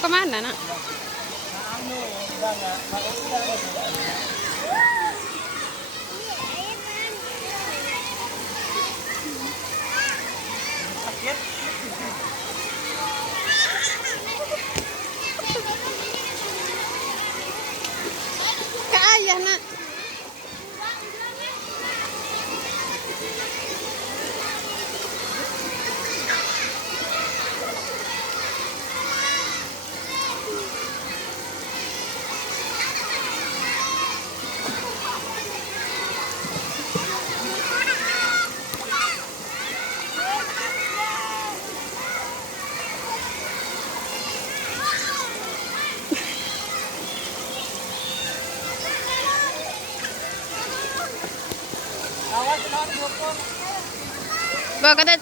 Mau kemana, nak? Ke ayah, nak. Bawa kata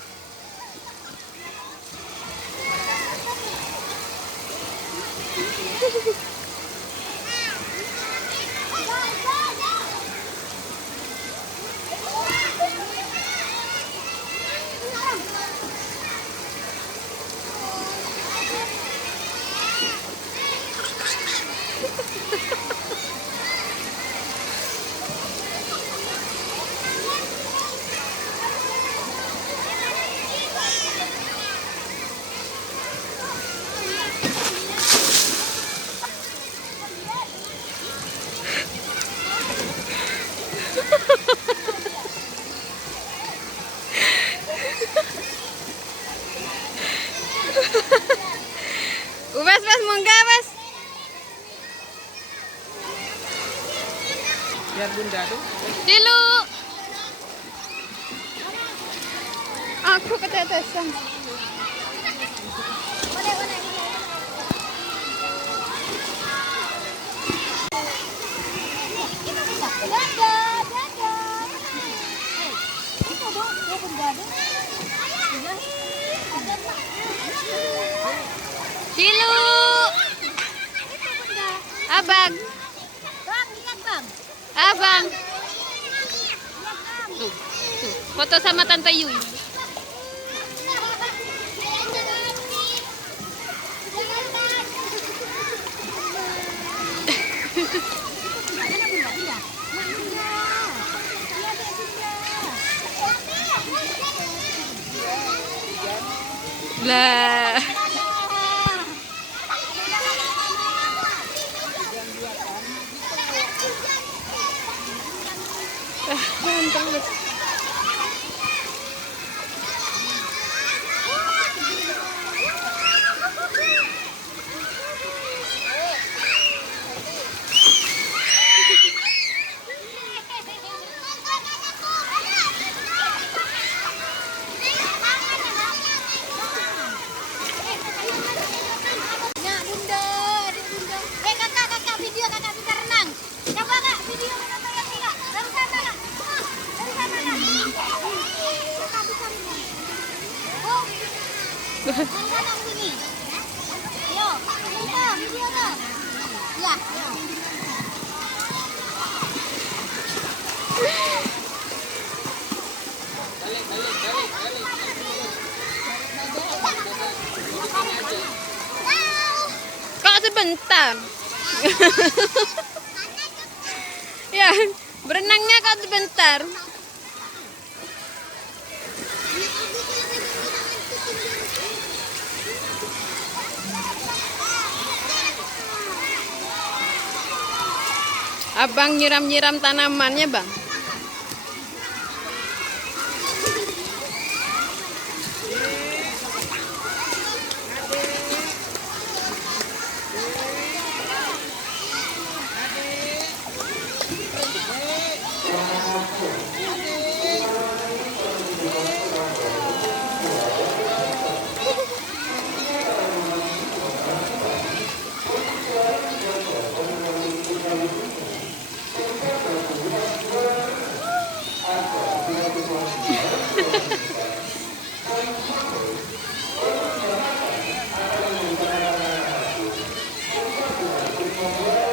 Wes munggah wes. Biar bunda tuh. Dilu. Aku ketetesan. Dilu. Abang. Bang, lihat bang. Abang. Tuh, foto sama Tante Yui. Lah. Ganteng. Nah, bunda, adik bunda. Kakak video kakak bisa renang. Coba kak video kakak lihat kak. Dari sana kak. Dari sana kak. Kakak bisa renang. Oh, dari sana ke sini. Ayo, kita video kak. Ya. Kok sebentar? Ya, berenangnya kok sebentar. Abang nyiram-nyiram tanamannya, Bang.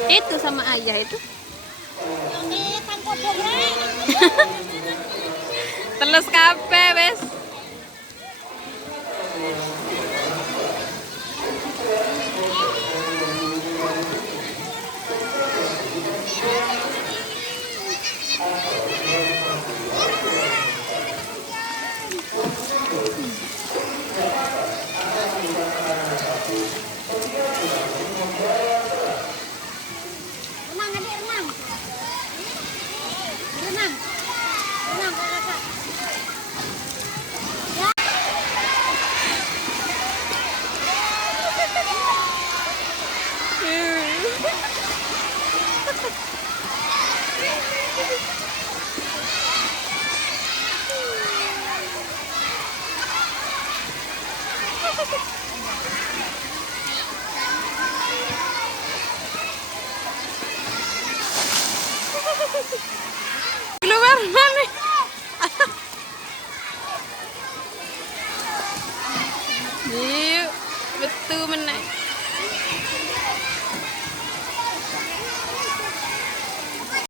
Itu sama ayah itu. Telus kape wes.